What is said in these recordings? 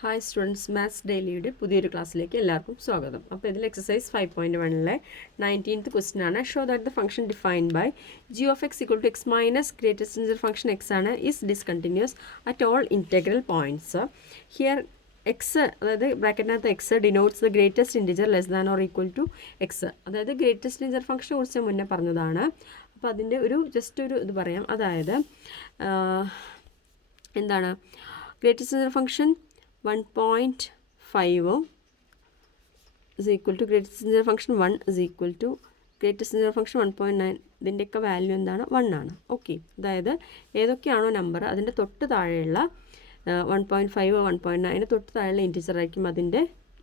Hi students, maths ഡെയിലിയുടെ പുതിയൊരു ക്ലാസ്സിലേക്ക് എല്ലാവർക്കും സ്വാഗതം. അപ്പോൾ ഇതിൽ എക്സസൈസ് 5.1 19th ക്വസ്റ്റ്യൻ ആണ്. Show that the function defined by g of x equal to x minus greatest integer function x ആണ് is discontinuous at all integral points. Here x, അതായത് ബ്രാക്കറ്റിനകത്ത് x denotes the greatest integer less than or equal to x. അതായത് greatest integer ഫംഗ്ഷനെ കുറിച്ച് മുന്നേ പറഞ്ഞതാണ്. അപ്പോൾ അതിൻ്റെ ജസ്റ്റ് ഒരു ഇത് പറയാം. അതായത് എന്താണ് greatest integer function 1.5 is equal to greatest integer function 1 is equal to greatest integer function 1.9. ഇതിൻ്റെയൊക്കെ വാല്യൂ എന്താണ്? 1 ആണ്. ഓക്കെ, അതായത് ഏതൊക്കെയാണോ നമ്പർ അതിൻ്റെ തൊട്ട് താഴെയുള്ള 1.5 1.9 തൊട്ട് താഴെയുള്ള ഇൻറ്റിജർ ആയിരിക്കും അതിൻ്റെ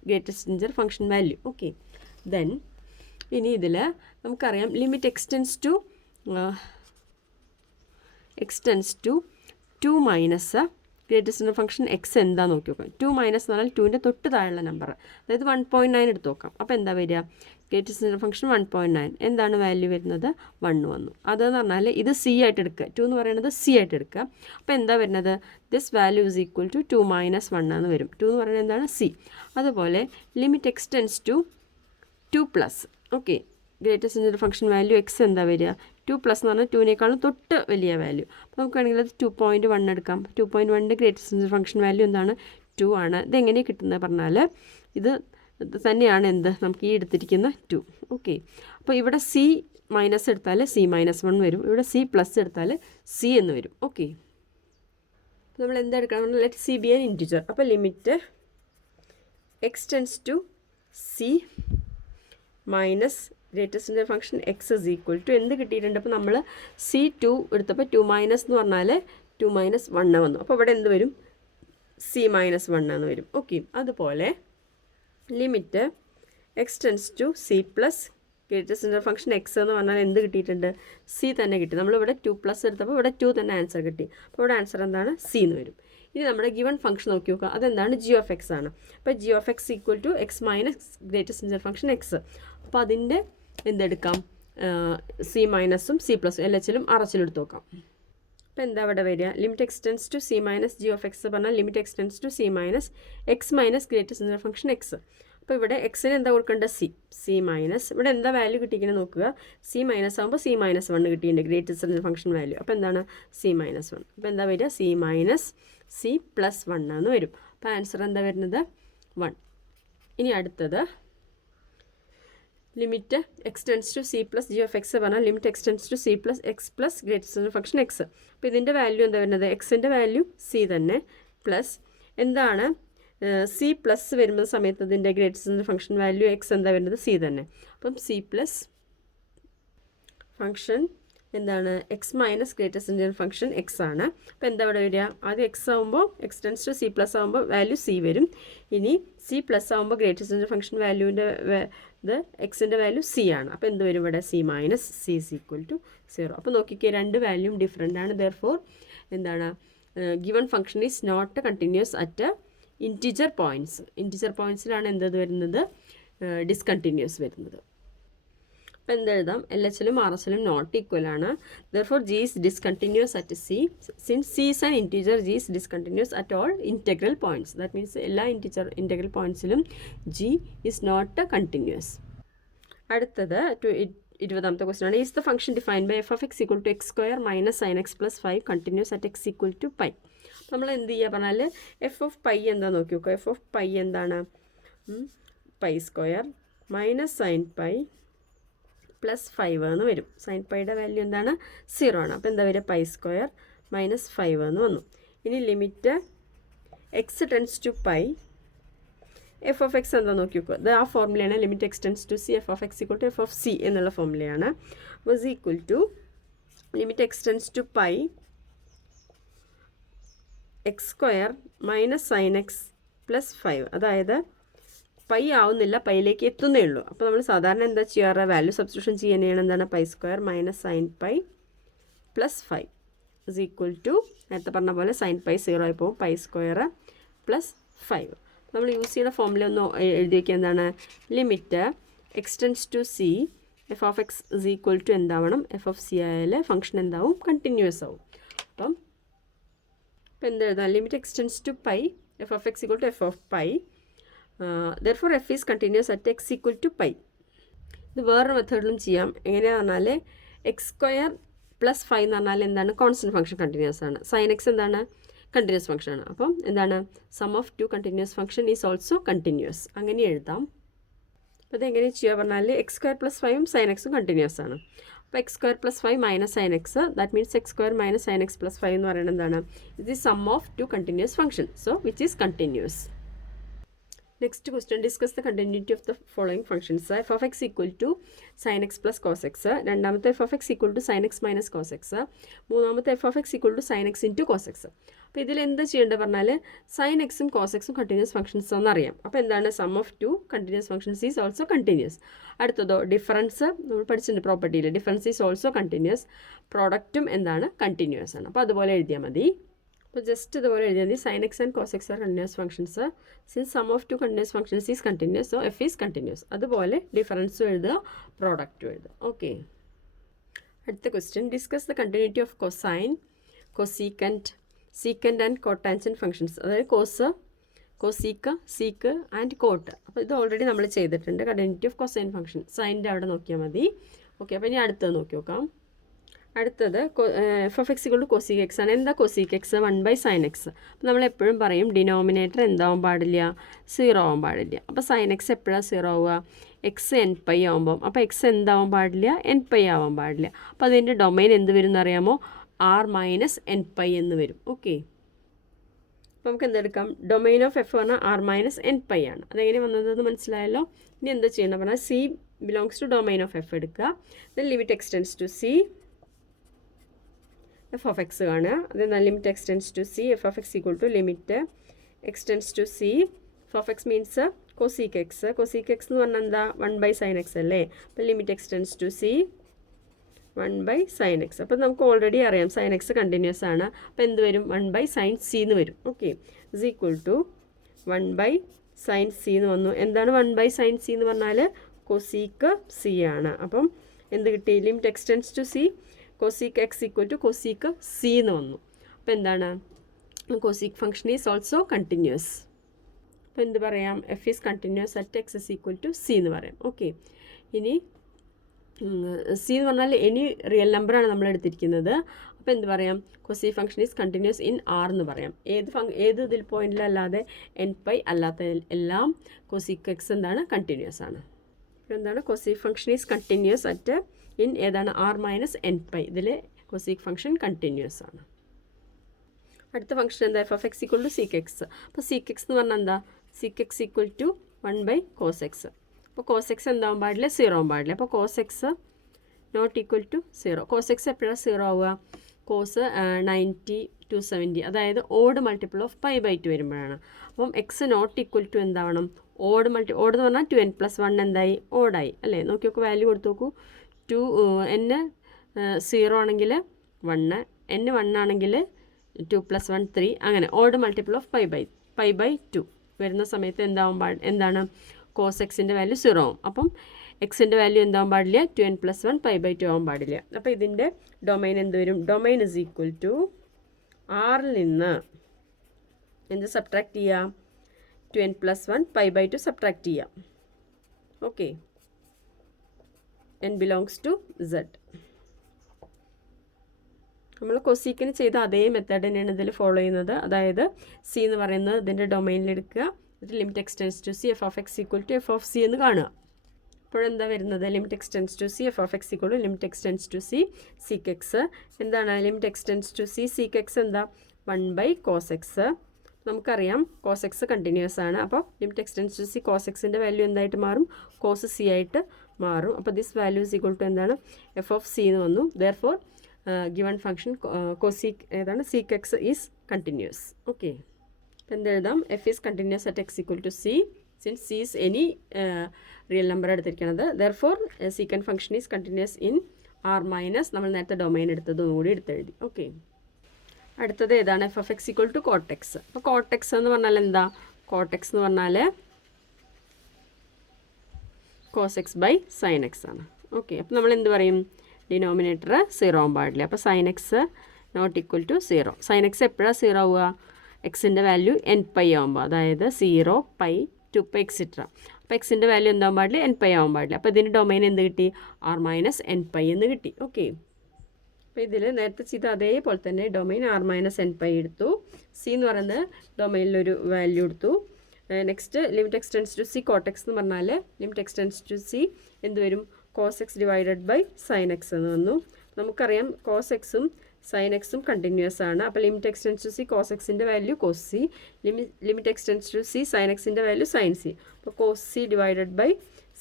greatest integer function value. Okay, then ഇനി ഇതിൽ നമുക്കറിയാം limit x tends to 2 minus greatest integer function x എന്താണെന്ന് നോക്കി നോക്കാം. 2 മൈനസ് എന്ന് പറഞ്ഞാൽ 2ൻ്റെ തൊട്ട് താഴെയുള്ള നമ്പർ, അതായത് 1.9 എടുത്ത് നോക്കാം. അപ്പോൾ എന്താ വരിക? ഗ്രേറ്റസ്റ്റ് ഇൻറ്റീജർ ഫംഗ്ഷൻ 1.9 എന്താണ് വാല്യൂ വരുന്നത്? 1 വന്നു. അതെന്ന് പറഞ്ഞാൽ ഇത് സി ആയിട്ട് എടുക്കുക, 2 എന്ന് പറയുന്നത് സി ആയിട്ട് എടുക്കുക. അപ്പോൾ എന്താ വരുന്നത്? This value is equal to 2 minus 1 എന്ന് വരും. 2 എന്ന് പറയുന്നത് എന്താണ്? സി. അതുപോലെ limit x tends to 2 plus. Okay, greatest integer function value x എന്താ വരിക? 2 പ്ലസ് എന്ന് പറഞ്ഞാൽ 2നേക്കാളും തൊട്ട് വലിയ വാല്യൂ. അപ്പോൾ നമുക്ക് വേണമെങ്കിൽ അത് 2.1 എടുക്കാം. 2.1ൻ്റെ ഗ്രേറ്റസ്റ്റ് ഇൻറ്റീജർ ഫംഗ്ഷൻ വാല്യൂ എന്താണ്? 2 ആണ്. ഇതെങ്ങനെയാണ് കിട്ടുന്നത് പറഞ്ഞാൽ ഇത് തന്നെയാണ് എന്ത് നമുക്ക് ഈ എടുത്തിരിക്കുന്ന 2. ഓക്കെ, അപ്പോൾ ഇവിടെ സി മൈനസ് എടുത്താൽ സി മൈനസ് 1 വരും. ഇവിടെ സി പ്ലസ് എടുത്താൽ സി എന്ന് വരും. ഓക്കെ, നമ്മൾ എന്താ എടുക്കണം? Let c be an integer. അപ്പോൾ limit x tends to c minus greatest integer function x is equal to എന്ത് കിട്ടിയിട്ടുണ്ട്? അപ്പോൾ നമ്മൾ സി 2 എടുത്തപ്പോൾ 2 മൈനസ് എന്ന് പറഞ്ഞാൽ 2 മൈനസ് 1 വന്നു. അപ്പോൾ ഇവിടെ എന്ത് വരും? സി മൈനസ് 1 എന്ന് വരും. ഓക്കെ, അതുപോലെ limit x tends to c plus greatest integer function x എന്ന് പറഞ്ഞാൽ എന്ത് കിട്ടിയിട്ടുണ്ട്? സി തന്നെ കിട്ടി. നമ്മളിവിടെ 2 പ്ലസ് എടുത്തപ്പോൾ ഇവിടെ 2 തന്നെ ആൻസർ കിട്ടി. അപ്പോൾ ഇവിടെ ആൻസർ എന്താണ്? സി എന്ന് വരും. ഇനി നമ്മുടെ ഗിവൺ ഫംഗ്ഷൻ നോക്കി നോക്കുക. അതെന്താണ്? ജി ഓഫ് എക്സ് ആണ്. അപ്പോൾ g of x equal to x minus greatest integer function x. അപ്പോൾ അതിൻ്റെ എന്തെടുക്കാം? സി മൈനസും സി പ്ലസും എൽ എച്ചിലും ആർ എച്ചിലും എടുത്ത് നോക്കാം. അപ്പോൾ എന്താ ഇവിടെ വരിക? Limit x tends to c minus g of x പറഞ്ഞാൽ limit x tends to c minus x minus greatest integer function x. അപ്പോൾ ഇവിടെ എക്സിന് എന്താ കൊടുക്കേണ്ടത്? C minus. ഇവിടെ എന്താ വാല്യൂ കിട്ടിയിരിക്കുന്നത് നോക്കുക. സി മൈനസ് ആകുമ്പോൾ സി മൈനസ് 1 കിട്ടിയിട്ടുണ്ട് ഗ്രേറ്റസ്റ്റ് ഇൻറ്റീജർ ഫംഗ്ഷൻ വാല്യൂ. അപ്പോൾ എന്താണ്? C minus 1. അപ്പോൾ എന്താ വരിക? സി മൈനസ് സി പ്ലസ് 1 എന്ന് വരും. അപ്പോൾ ആൻസർ എന്താ വരുന്നത്? 1. ഇനി അടുത്തത് limit x tends to c plus g of x പറഞ്ഞാൽ limit x tends to c plus x plus greatest integer function x. അപ്പോൾ ഇതിൻ്റെ വാല്യൂ എന്താ വരുന്നത്? എക്സിൻ്റെ വാല്യൂ സി തന്നെ പ്ലസ് എന്താണ്? സി പ്ലസ് വരുന്ന സമയത്ത് ഇതിൻ്റെ greatest integer function value x എന്താ വരുന്നത്? സി തന്നെ. അപ്പം സി പ്ലസ് ഫംഗ്ഷൻ എന്താണ്? X minus greatest integer function x ആണ്. അപ്പോൾ എന്താ ഇവിടെ വരിക? ആദ്യം എക്സ് ആകുമ്പോൾ എക്സ്റ്റെൻസ് ടു സി പ്ലസ് ആകുമ്പോൾ വാല്യൂ സി വരും. ഇനി സി പ്ലസ് ആകുമ്പോൾ ഗ്രേറ്റസ്റ്റ് ഇൻറ്റീജർ ഫംഗ്ഷൻ വാല്യൂവിൻ്റെ ഇത് എക്സിൻ്റെ വാല്യൂ സി ആണ്. അപ്പോൾ എന്ത് വരും ഇവിടെ? C minus c is equal to 0. അപ്പോൾ നോക്കിക്കേ, രണ്ട് വാല്യൂം ഡിഫറെൻ്റ് ആണ്. ദെയർഫോർ എന്താണ്? Given function is not continuous at integer points. Integer പോയിൻറ്റ്സിലാണ് എന്തത് വരുന്നത്? ഡിസ്കണ്ടിന്യൂസ് വരുന്നത്. അപ്പോൾ എന്തെഴുതാം? എൽ എച്ചിലും ആർ എച്ചിലും നോട്ട് ഈക്വൽ ആണ്. Therefore g is discontinuous at c. Since c is an integer, g is discontinuous at all integral points. That means എല്ലാ ഇൻറ്റഗ്രൽ പോയിൻറ്റ്സിലും ജി ഈസ് നോട്ട് കണ്ടിന്യൂസ്. അടുത്തത് 20ാമത്തെ ക്വസ്റ്റ്യൻ ആണ്. Is the function defined by f of x equal to x square minus sine x plus 5 continuous at x equal to pi. നമ്മൾ എന്ത് ചെയ്യുക പറഞ്ഞാൽ F of pi എന്താ നോക്കി നോക്കുക. എഫ് ഓഫ് പൈ എന്താണ്? Pi square minus sine pi plus 5 എന്ന് വരും. സൈൻ പൈയുടെ വാല്യൂ എന്താണ്? 0 ആണ്. അപ്പോൾ എന്താ വരിക? പൈ സ്ക്വയർ മൈനസ് 5 എന്ന് വന്നു. ഇനി limit x tends to pi f of x എന്താ നോക്കി നോക്കുക. ഇത് ആ ഫോർമുലയാണ്. Limit x tends to c f of x equal to f of c എന്നുള്ള ഫോർമുലയാണ്. Was equal to limit x tends to pi x square minus sine x plus 5. അതായത് pi ആവുന്നില്ല, പൈയിലേക്ക് എത്തുന്നേ ഉള്ളൂ. അപ്പോൾ നമ്മൾ സാധാരണ എന്താ ചെയ്യാറ്? വാല്യൂ സബ്സ്റ്റിറ്റ്യൂഷൻ ചെയ്യാനാണ്. എന്താണ്? Pi square minus sine pi plus 5 is equal to നേരത്തെ പറഞ്ഞ പോലെ സൈൻ പൈ 0 ആയി പോകും. Pi square plus 5. നമ്മൾ യൂസ് ചെയ്യുന്ന ഫോർമുല ഒന്ന് എഴുതി വയ്ക്കുക. എന്താണ്? Limit x tends to c f of x is equal to എന്താവണം? എഫ് ഓഫ് സി ആയാൽ ഫംഗ്ഷൻ എന്താവും? കണ്ടിന്യൂസ് ആവും. അപ്പം എന്തെഴുതാം? Limit x tends to pi f of x equal to f of pi. Therefore f is continuous at x equal to pi. ഇത് വേറൊരു മെത്തേഡിലും ചെയ്യാം. എങ്ങനെയാണെന്ന് പറഞ്ഞാൽ എക്സ് സ്ക്വയർ പ്ലസ് 5 എന്ന് പറഞ്ഞാൽ എന്താണ്? കോൺസ്റ്റൻറ്റ് ഫംഗ്ഷൻ കണ്ടിന്യൂസ് ആണ്. സൈൻ എക്സ് എന്താണ്? കണ്ടിന്യൂസ് ഫംഗ്ഷൻ ആണ്. അപ്പം എന്താണ്? Sum of two continuous function is also continuous. അങ്ങനെ എഴുതാം. അപ്പോൾ ഇതെങ്ങനെ ചെയ്യുക പറഞ്ഞാൽ എക്സ് സ്ക്വയർ പ്ലസ് 5ഉം സൈൻ എക്സും കണ്ടിന്യൂസ് ആണ്. അപ്പോൾ x square plus 5 minus sine x, that means x square minus sine x plus 5 എന്ന് പറയുന്നത് എന്താണ്? ഇത് ഈ sum of two continuous function, so which is continuous. Next question, discuss the continuity of the following functions. f of x equal to sin x plus cos x. രണ്ടാമത്തെ f of x equal to sin x minus cos x. മൂന്നാമത്തെ f of x equal to sin x into cos x. അപ്പോൾ ഇതിൽ എന്താ ചെയ്യേണ്ടത് പറഞ്ഞാൽ sin xും cos xും continuous functions എന്നറിയാം. അപ്പോൾ എന്താണ്? Sum of two continuous functions is also continuous. അടുത്തതോ ഡിഫറൻസ് നമ്മൾ പഠിച്ചിട്ടുണ്ട് പ്രോപ്പർട്ടിയിൽ. Difference is also continuous. പ്രോഡക്റ്റും എന്താണ്? കണ്ടിന്യൂസ് ആണ്. അപ്പോൾ അതുപോലെ എഴുതിയാൽ മതി. അപ്പോൾ ജസ്റ്റ് ഇതുപോലെ എഴുതിയാൽ മതി. Sine x and cos x are continuous functions. Since sum of two continuous functions is continuous, so f is continuous. അതുപോലെ ഡിഫറൻസും എഴുതുക, പ്രോഡക്റ്റും എഴുതുക. ഓക്കെ. അടുത്ത question, discuss the continuity of cosine, cosecant, secant and cotangent functions. അതായത് cos, cosec, sec and cot. അപ്പോൾ ഇത് already നമ്മൾ ചെയ്തിട്ടുണ്ട്. കണ്ടിന്യൂറ്റി ഓഫ് കൊസൈൻ ഫംഗ്ഷൻ സൈൻ്റെ അവിടെ നോക്കിയാൽ മതി. ഓക്കെ. അപ്പോൾ ഇനി അടുത്തത് നോക്കി നോക്കാം. അടുത്തത് F of X equal to cosec X ആണ്. എന്താ കൊസീക്ക് എക്സ്? 1/sin x. അപ്പോൾ നമ്മൾ എപ്പോഴും പറയും ഡിനോമിനേറ്റർ എന്താവാൻ പാടില്ല? 0 ആവാൻ പാടില്ല. അപ്പോൾ സൈൻ എക്സ് എപ്പോഴാണ് 0 ആവുക? എക്സ് എൻ പൈ ആവുമ്പം. അപ്പോൾ എക്സ് എന്താവാൻ പാടില്ല? എൻ പൈ ആവാൻ പാടില്ല. അപ്പോൾ അതിൻ്റെ ഡൊമൈൻ എന്ത് വരും എന്നറിയാമോ? r മൈനസ് എൻ പൈ എന്ന് വരും. ഓക്കെ. അപ്പോൾ നമുക്ക് എന്തെടുക്കാം? ഡൊമൈൻ ഓഫ് എഫ് പറഞ്ഞാൽ r മൈനസ് എൻ പൈ ആണ്. അതെങ്ങനെ വന്നതെന്ന് മനസ്സിലായല്ലോ. ഇനി എന്താ ചെയ്യണം പറഞ്ഞാൽ c belongs to domain of f എടുക്കുക. Then limit x tends to c f of x കാണുക. അതെന്നാൽ limit x tends to c f of x equal to limit x tends to c f of x means cosec x. Cosec x എന്ന് പറഞ്ഞാൽ എന്താ? 1/sin x അല്ലേ. അപ്പോൾ limit x tends to C 1/sin x. അപ്പോൾ നമുക്ക് already അറിയാം സൈൻ എക്സ് കണ്ടിന്യൂസ് ആണ്. അപ്പോൾ എന്ത് വരും? 1/sin c എന്ന് വരും. Okay. Is equal to 1/sin c എന്ന് വന്നു. എന്താണ് 1/sin c എന്ന് പറഞ്ഞാൽ? കൊസീക്ക് സി ആണ്. അപ്പം എന്ത് കിട്ടി? Limit x tends to c cosec x equal to cosec c എന്ന് വന്നു. അപ്പോൾ എന്താണ്? Cosec function is also continuous. അപ്പോൾ എന്ത് പറയാം? F is continuous at x is equal to c എന്ന് പറയാം. ഓക്കെ. ഇനി സി എന്ന് പറഞ്ഞാൽ എനി റിയൽ നമ്പറാണ് നമ്മൾ എടുത്തിരിക്കുന്നത്. അപ്പോൾ എന്ത് പറയാം? Cos function is continuous in R എന്ന് പറയാം. ഏത് ഇതിൽ പോയിന്റിലല്ലാതെ എൻ പൈ അല്ലാത്ത എല്ലാം കൊസീക്ക് എക്സ് എന്താണ്? കണ്ടിന്യൂസ് ആണ്. അപ്പോൾ എന്താണ്? Cosec function is continuous at in ഏതാണ്? r minus n pi. ഇതിൽ കൊസീക്ക് ഫംഗ്ഷൻ കണ്ടിന്യൂസ് ആണ്. അടുത്ത ഫംഗ്ഷൻ എന്താ? F of x equal to sec x. അപ്പോൾ സീക്ക് എക്സ് എന്ന് പറഞ്ഞാൽ എന്താ? Sec x equal to 1/cos x. അപ്പോൾ കോസ് എക്സ് എന്താവാൻ പാടില്ല? 0 ആവാൻ പാടില്ല. അപ്പോൾ cos x not equal to 0. Cos x എപ്പോഴാണ് 0 ആവുക? കോസ് 90 to 70, അതായത് ഓഡ് മൾട്ടിപ്പിൾ ഓഫ് π/2 വരുമ്പോഴാണ്. അപ്പം എക്സ് നോട്ട് ഈക്വൽ ടു എന്താവണം? ഓഡ് എന്ന് പറഞ്ഞാൽ 2n+1 എന്തായി? ഓഡായി അല്ലേ? നോക്കി നോക്കൂ, വാല്യൂ കൊടുത്ത് നോക്കൂ. n 0 ആണെങ്കിൽ 1, n 1 ആണെങ്കിൽ 2+1 3, അങ്ങനെ ഓഡ് മൾട്ടിപ്പിൾ ഓഫ് π/2 വരുന്ന സമയത്ത് എന്താണ്? കോസ് എക്സിൻ്റെ വാല്യൂ 0 ആവും. അപ്പം എക്സിൻ്റെ വാല്യൂ എന്താവാൻ പാടില്ല? 2n+1 π/2 ആവാൻ പാടില്ല. അപ്പോൾ ഇതിൻ്റെ ഡൊമൈൻ എന്ത് വരും? ഡൊമൈൻ ഇസ് ഈക്വൽ ടു ആറിൽ നിന്ന് എന്ത് സബ്ട്രാക്ട് ചെയ്യുക? 2n+1 π/2 സബ്ട്രാക്ട് ചെയ്യാം. Okay. n belongs to z. നമ്മൾ കൊസീക്കിന് ചെയ്ത അതേ മെത്തേഡ് തന്നെയാണ് ഇതിൽ ഫോളോ ചെയ്യുന്നത്. അതായത് സി എന്ന് പറയുന്നത് ഇതിൻ്റെ ഡൊമൈനിലെടുക്കുക, എന്നിട്ട് limit x tends to c f of x equal to f of c എന്ന് കാണുക. ഇപ്പോഴെന്താ വരുന്നത്? Limit x tends to c f of x equal to limit x tends to c sec x. എന്താണ് limit x tends to c sec x? എന്താ? 1/cos x. നമുക്കറിയാം cos x continuous ആണ്. അപ്പോൾ limit x tends to c cos എക്സിൻ്റെ value എന്തായിട്ട് മാറും? Cos c ആയിട്ട് മാറും. അപ്പോൾ this value is equal to എന്താണ്? എഫ് ഓഫ് സി എന്ന് വന്നു. ദെയർഫോർ ഗിവൺ ഫംഗ്ഷൻ കൊസീക്ക് ഏതാണ്? Sec x is continuous. Okay. അപ്പോൾ എന്തെഴുതാം? F is continuous at x equal to c. Since c is any real number എടുത്തിരിക്കുന്നത്. Therefore secant function is continuous in R minus നമ്മൾ നേരത്തെ domain എടുത്തതും കൂടി എടുത്തെഴുതി. Okay. അടുത്തത് ഏതാണ്? F of x equal to cot x. അപ്പോൾ കോട്ടെക്സ് എന്ന് പറഞ്ഞാൽ എന്താ? കോട്ടെക്സ് എന്ന് പറഞ്ഞാൽ cos x by sine x ആണ്. ഓക്കെ. അപ്പോൾ നമ്മൾ എന്ത് പറയും? ഡിനോമിനേറ്റർ 0 ആവാൻ പാടില്ല. അപ്പോൾ sine x not equal to 0. Sine x എപ്പോഴാണ് 0 ആവുക? എക്സിൻ്റെ വാല്യൂ എൻ പൈ ആകുമ്പോൾ, അതായത് 0, പൈ, 2π എക്സിട്ര. അപ്പോൾ എക്സിൻ്റെ വാല്യൂ എന്താകാൻ പാടില്ല, എൻ പൈ ആവാൻ പാടില്ല. അപ്പോൾ ഇതിൻ്റെ ഡൊമൈൻ എന്ത് കിട്ടി, r-nπ എന്ന് കിട്ടി. ഓക്കെ, അപ്പോൾ ഇതിൽ നേരത്തെ ചെയ്ത അതേപോലെ തന്നെ ഡൊമൈൻ r-nπ എടുത്തു. സി എന്ന് പറയുന്നത് ഡൊമൈനിലൊരു വാല്യൂ എടുത്തു. Next limit x tends to c കോട്ടെക്സ് എന്ന് പറഞ്ഞാൽ ലിമിറ്റ് എക്സ്റ്റെൻസ് ടു സി എന്ത് വരും, cos x divided by sin x എന്ന് വന്നു. നമുക്കറിയാം cos xും sin xും കണ്ടിന്യൂസ് ആണ്. അപ്പോൾ limit x tends to c cos xൻ്റെ value cos c, limit x tends to c sin xൻ്റെ വാല്യൂ sin c. അപ്പോൾ cos c divided by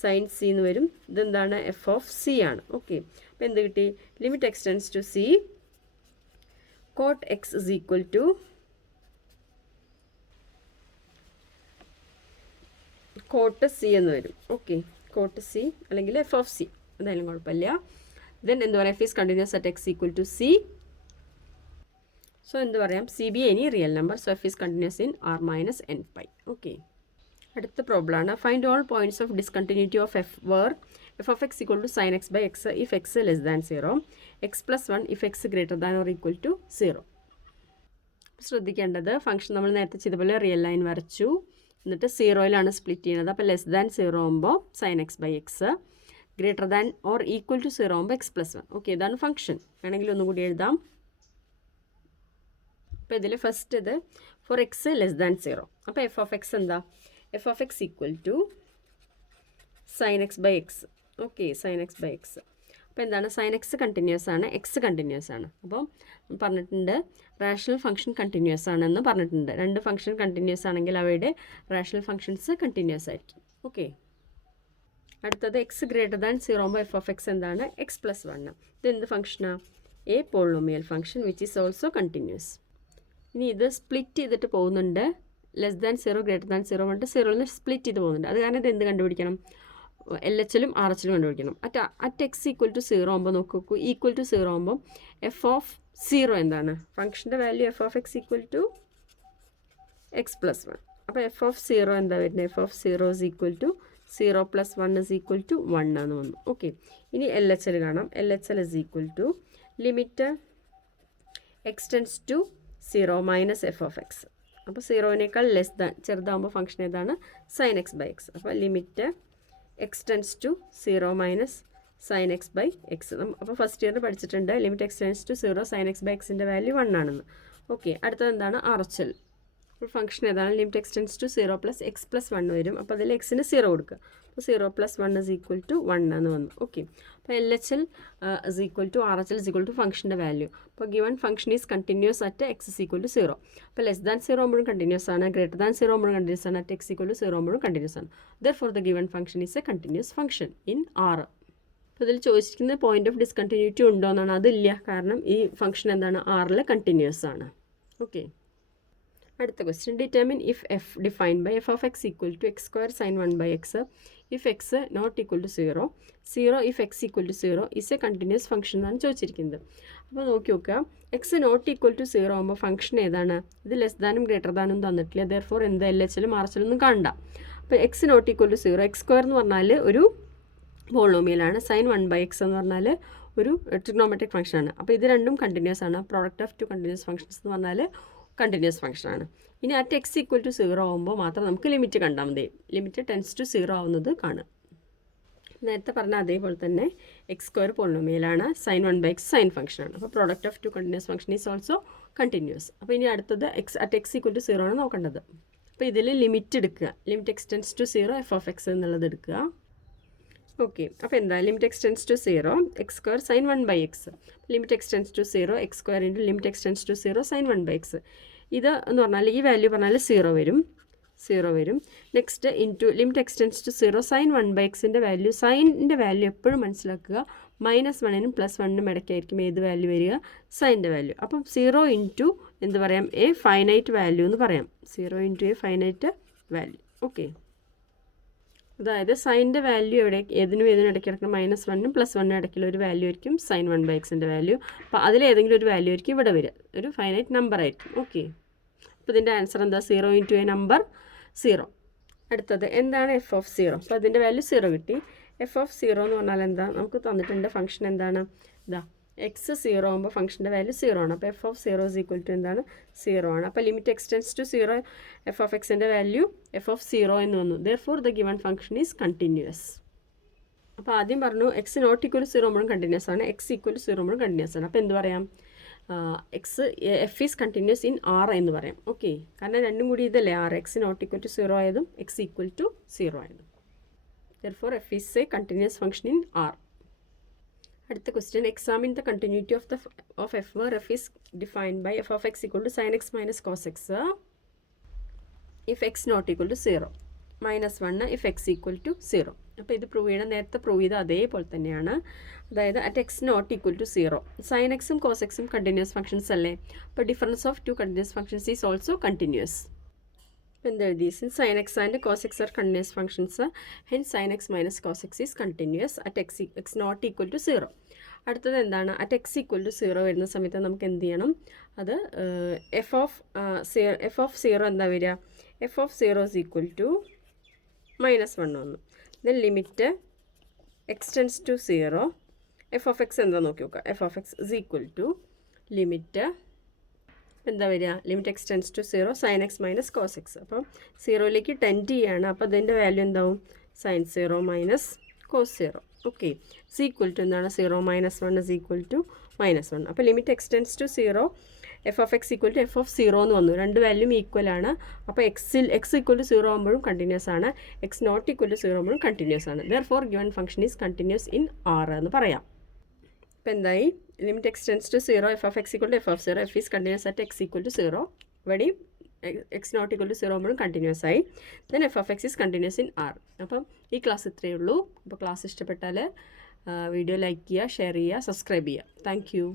sin c എന്ന് വരും. ഇതെന്താണ്, എഫ് ഓഫ് സി ആണ്. ഓക്കെ, അപ്പോൾ എന്ത് കിട്ടി, limit x tends to c cot x is equal to cot c എന്ന് വരും. ഓക്കെ, cot c അല്ലെങ്കിൽ എഫ് ഓഫ് സി എന്തായാലും കുഴപ്പമില്ല. ദെൻ എന്ത് പറയാം, f is continuous at x equal to c. So എന്ത് പറയാം, c be any real number, so f is continuous in r-nπ. Okay, അടുത്ത പ്രോബ്ലം ആണ്, find all points of discontinuity of f where f of x equal to sine x by x if x less than 0, x plus 1 if x greater than or equal to 0. ശ്രദ്ധിക്കേണ്ടത്, function നമ്മൾ നേരത്തെ ചെയ്തപോലെ real line വരച്ചു, എന്നിട്ട് 0യിലാണ് split ചെയ്യുന്നത്. അപ്പോൾ less than 0 ആകുമ്പോൾ sine x by x, greater than or equal to 0 ആകുമ്പോൾ x plus 1. Okay, ഇതാണ് ഫംഗ്ഷൻ. വേണമെങ്കിൽ ഒന്നുകൂടി എഴുതാം. അപ്പോൾ ഇതിൽ ഫസ്റ്റ് ഇത് ഫോർ എക്സ് ലെസ് ദാൻ 0. അപ്പോൾ എഫ് ഓഫ് എക്സ് എന്താ, f of x equal to sine x by x. Okay, sine x by x. അപ്പോൾ എന്താണ്, സൈൻ എക്സ് കണ്ടിന്യൂസ് ആണ്, എക്സ് കണ്ടിന്യൂസ് ആണ്. അപ്പോൾ പറഞ്ഞിട്ടുണ്ട് റാഷണൽ ഫംഗ്ഷൻ കണ്ടിന്യൂസ് ആണെന്ന് പറഞ്ഞിട്ടുണ്ട്. രണ്ട് ഫംഗ്ഷൻ കണ്ടിന്യൂസ് ആണെങ്കിൽ അവയുടെ റാഷണൽ ഫംഗ്ഷൻസ് കണ്ടിന്യൂസ് ആയിരിക്കും. ഓക്കെ, അടുത്തത് എക്സ് ഗ്രേറ്റർ ദാൻ 0 ആകുമ്പോൾ എഫ് ഓഫ് എക്സ് എന്താണ്, എക്സ് പ്ലസ് 1. ഇത് എന്ത് ഫംഗ്ഷനാണ്, A polynomial function which is also continuous. ഇനി ഇത് സ്പ്ലിറ്റ് ചെയ്തിട്ട് പോകുന്നുണ്ട്, ലെസ് ദാൻ 0 ഗ്രേറ്റർ ദാൻ 0 പറഞ്ഞിട്ട് 0ൽ നിന്ന് സ്പ്ലിറ്റ് ചെയ്ത് പോകുന്നുണ്ട്. അത് കാരണം ഇത് എന്ത് കണ്ടുപിടിക്കണം, എൽ എച്ചിലും ആർ എച്ചിലും കണ്ടുപിടിക്കണം. അറ്റ് എക്സ് ഈക്വൽ ടു 0 ആകുമ്പോൾ നോക്കൂ, ഈക്വൽ ടു 0 ആകുമ്പോൾ എഫ് ഓഫ് 0 എന്താണ്, ഫംഗ്ഷൻ്റെ value f of x equal to x plus 1. അപ്പോൾ എഫ് ഓഫ് 0 എന്താ വരുന്നത്, f of 0 is equal to 0 plus 1 is equal to 1 എന്ന് വന്നു. ഓക്കെ, ഇനി എൽ എച്ച് എൽ കാണാം. L H L is equal to limit x tends to 0 minus f of x. അപ്പോൾ 0നേക്കാൾ less than ചെറുതാകുമ്പോൾ ഫംഗ്ഷൻ ഏതാണ്, സൈൻ എക്സ് ബൈ എക്സ്. അപ്പോൾ limit x tends to 0 minus sine x by x. അപ്പോൾ first ഇയറിൽ പഠിച്ചിട്ടുണ്ട് limit x tends to 0 sine x by എക്സിൻ്റെ value 1 ആണെന്ന്. ഓക്കെ, അടുത്തത് എന്താണ്, ആർ എച്ച് എൽ. അപ്പോൾ ഫംഗ്ഷൻ ഏതാണ്, limit x tends to 0 plus x plus 1 വരും. അപ്പോൾ അതിൽ എക്സിന് 0 കൊടുക്കുക. അപ്പോൾ 0 പ്ലസ് 1 ഇസ് ഈക്വൽ ടു 1 എന്ന് വന്നു. ഓക്കെ, അപ്പോൾ L H L is equal to R H L is equal to ഫംഗ്ഷൻ്റെ വാല്യൂ. അപ്പോൾ given function is continuous at x is equal to 0. അപ്പോൾ ലെസ് ദാൻ 0 ആകുമ്പോഴും കണ്ടിന്യൂസ് ആണ്, ഗ്രേറ്റർ ദാൻ 0 ആകുമ്പോഴും continuous ആണ്, അറ്റ് എക്സ് ഈക്വൽ ടു 0 ആകുമ്പോഴും continuous ആണ്. Therefore the given function is a continuous function in R. അപ്പോൾ ഇതിൽ ചോദിച്ചിരിക്കുന്നത് പോയിന്റ് ഓഫ് ഡിസ്കണ്ടിന്യൂറ്റി ഉണ്ടോ എന്നാണ്. അതില്ല, കാരണം ഈ ഫംഗ്ഷൻ എന്താണ്, ആറിൽ കണ്ടിന്യൂസ് ആണ്. ഓക്കെ, അടുത്ത question, determine if f defined by f of x equal to x square sine 1 by x if x not equal to 0, 0 if x equal to 0 is a continuous function എന്നാണ് ചോദിച്ചിരിക്കുന്നത്. അപ്പോൾ നോക്കി നോക്കുക, X not equal to 0 ആകുമ്പോൾ function ഏതാണ്, ഇത് less ദാനും greater ദാനും തന്നിട്ടില്ല. Therefore എന്ത് എൽ എച്ച് എല്ലും ആർ എച്ച് എല്ലൊന്നും കാണണ്ട. അപ്പോൾ x not equal to 0, x square എന്ന് പറഞ്ഞാൽ ഒരു പോളിനോമിയലാണ്, സൈൻ 1 ബൈ എക്സ് എന്ന് പറഞ്ഞാൽ ഒരു ട്രിഗ്നോമെട്രിക് ഫംഗ്ഷനാണ്. അപ്പോൾ ഇത് രണ്ടും കണ്ടിന്യൂസ് ആണ്. Product of two continuous functions എന്ന് പറഞ്ഞാൽ കണ്ടിന്യൂസ് ഫംഗ്ഷനാണ്. ഇനി അറ്റ് എക്സ് ഈക്വൽ ടു 0 ആകുമ്പോൾ മാത്രം നമുക്ക് ലിമിറ്റ് കണ്ടാൽ മതി. ലിമിറ്റ് ടെൻസ് ടു 0 ആവുന്നത് കാണുക. നേരത്തെ പറഞ്ഞ അതേപോലെ തന്നെ എക്സ് സ്ക്വയർ പോളിനോമിയലാണ്, സൈൻ 1 ബൈ എക്സ് സൈൻ ഫംഗ്ഷനാണ്. അപ്പോൾ product of two continuous function is also continuous. അപ്പോൾ ഇനി അടുത്തത് അറ്റ് എക്സ് ഈക്വൽ ടു 0 ആണ് നോക്കേണ്ടത്. അപ്പോൾ ഇതിൽ ലിമിറ്റ് എടുക്കുക, limit x tends to 0 f of x എന്നുള്ളത് എടുക്കുക. ഓക്കെ, അപ്പോൾ എന്താ, limit x tends to 0 x square sine 1 by x, limit x tends to 0 x square into limit x tends to 0 sine 1 by x. ഇത് എന്ന് പറഞ്ഞാൽ ഈ വാല്യൂ പറഞ്ഞാൽ 0 വരും. Next into limit x tends to 0 sine 1 by എക്സിൻ്റെ വാല്യൂ, സൈനിൻ്റെ വാല്യൂ എപ്പോഴും മനസ്സിലാക്കുക, -1നും +1നും ഇടയ്ക്കായിരിക്കും ഏത് വാല്യൂ വരിക, സൈൻ്റെ വാല്യൂ. അപ്പം 0 ഇൻറ്റു എന്ത് പറയാം, എ ഫൈനൈറ്റ് വാല്യൂ എന്ന് പറയാം. 0 into A finite value. Okay, അതായത് സൈൻ്റെ വാല്യൂ ഏതിനും ഇടയ്ക്ക് കിടക്കണം, -1നും +1നും ഇടയ്ക്കുള്ള ഒരു വാല്യൂ ആയിരിക്കും സൈൻ 1 ബൈ എക്സിൻ്റെ വാല്യൂ. അപ്പോൾ അതിലേതെങ്കിലും ഒരു വാല്യൂ ആയിരിക്കും ഇവിടെ വരിക, ഒരു ഫൈനൈറ്റ് നമ്പർ ആയിരിക്കും. ഓക്കെ, അപ്പോൾ ഇതിൻ്റെ ആൻസർ എന്താ, 0 ഇൻറ്റു എ നമ്പർ 0. അടുത്തത് എന്താണ് എഫ് ഓഫ് 0? അപ്പോൾ അതിൻ്റെ വാല്യൂ 0 കിട്ടി. എഫ് ഓഫ് 0 എന്ന് പറഞ്ഞാൽ എന്താ, നമുക്ക് തന്നിട്ടുണ്ട് ഫംഗ്ഷൻ എന്താണ്, ഇതാ എക്സ് 0 ആകുമ്പോൾ ഫംഗ്ഷൻ്റെ വാല്യൂ 0 ആണ്. അപ്പോൾ f of 0 is equal to എന്താണ് 0 ആണ്. അപ്പോൾ limit x tends to 0 f of എക്സിൻ്റെ വാല്യൂ എഫ് ഓഫ് 0 എന്ന് വന്നു. Therefore the given function is continuous. അപ്പോൾ ആദ്യം പറഞ്ഞു എക്സ് നോട്ട് ഈക്വൽ 0 ആകുമ്പോഴും കണ്ടിന്യൂസ് ആണ്, എക്സ് ഈക്വൽ 0 ആകുമ്പോഴും കണ്ടിന്യൂസ് ആണ്. അപ്പോൾ എന്ത് പറയാം, f is continuous in R എന്ന് പറയാം. ഓക്കെ, കാരണം രണ്ടും കൂടി ഇതല്ലേ R, x not equal to 0 ആയതും എക്സ് ഈക്വൽ ടു 0 ആയതും. Therefore f is a continuous function in R. അടുത്ത question, examine the continuity of f where f is defined by f of x equal to sine x minus cos x if x not equal to 0, -1 if x equal to 0. അപ്പോൾ ഇത് prove ചെയ്യണം, നേരത്തെ prove ചെയ്ത് അതേപോലെ തന്നെയാണ്. അതായത് at x not equal to 0 sine എക്സും cos എക്സും കണ്ടിന്യൂസ് ഫംഗ്ഷൻസ് അല്ലേ. അപ്പോൾ difference of two continuous functions is also continuous. അപ്പോൾ എന്തെഴുതി, since sine x and cos x are continuous functions hence sine x minus cos x is continuous at x not equal to 0. അടുത്തത് എന്താണ്, at x equal to 0 വരുന്ന സമയത്ത് നമുക്ക് എന്ത് ചെയ്യണം, അത് എഫ് ഓഫ് 0 എന്താ വരിക, f of 0 is equal to -1 വന്നു. Then limit x tends to 0 f of x എന്താ നോക്കി നോക്കുക, f of x is equal to limit എന്താ വരിക, limit x tends to 0 sine x minus cos x. അപ്പം 0ലേക്ക് ടെൻഡ് ചെയ്യാണ്. അപ്പോൾ അതിൻ്റെ വാല്യൂ എന്താവും, sine 0 minus cos 0. Okay, is equal to എന്താണ്, 0 - 1 ഇസ് ഈക്വൽ ടു -1. അപ്പോൾ limit x tends to 0 f of x equal to f of 0 എന്ന് വന്നു. രണ്ട് വാല്യൂം ഈക്വൽ ആണ്. അപ്പോൾ എക്സ് ഈക്വൽ ടു 0 ആകുമ്പോഴും കണ്ടിന്യൂസ് ആണ്, എക്സ് നോട്ട് ഈക്വൽ ടു 0 ആകുമ്പോഴും കണ്ടിന്യൂസ് ആണ്. Therefore given function is continuous in R എന്ന് പറയാം. അപ്പോൾ എന്തായി, limit x tends to 0 f of x equal to f of 0 f is continuous at x equal to 0. ഇവിടെയും x not equal to 0 ആകുമ്പോഴും continuous ആയി. Then f of x is continuous in R. അപ്പം ഈ class ഇത്രയേ ഉള്ളൂ. അപ്പോൾ class ഇഷ്ടപ്പെട്ടാൽ video like ചെയ്യുക, ഷെയർ ചെയ്യുക, സബ്സ്ക്രൈബ് ചെയ്യുക. Thank U.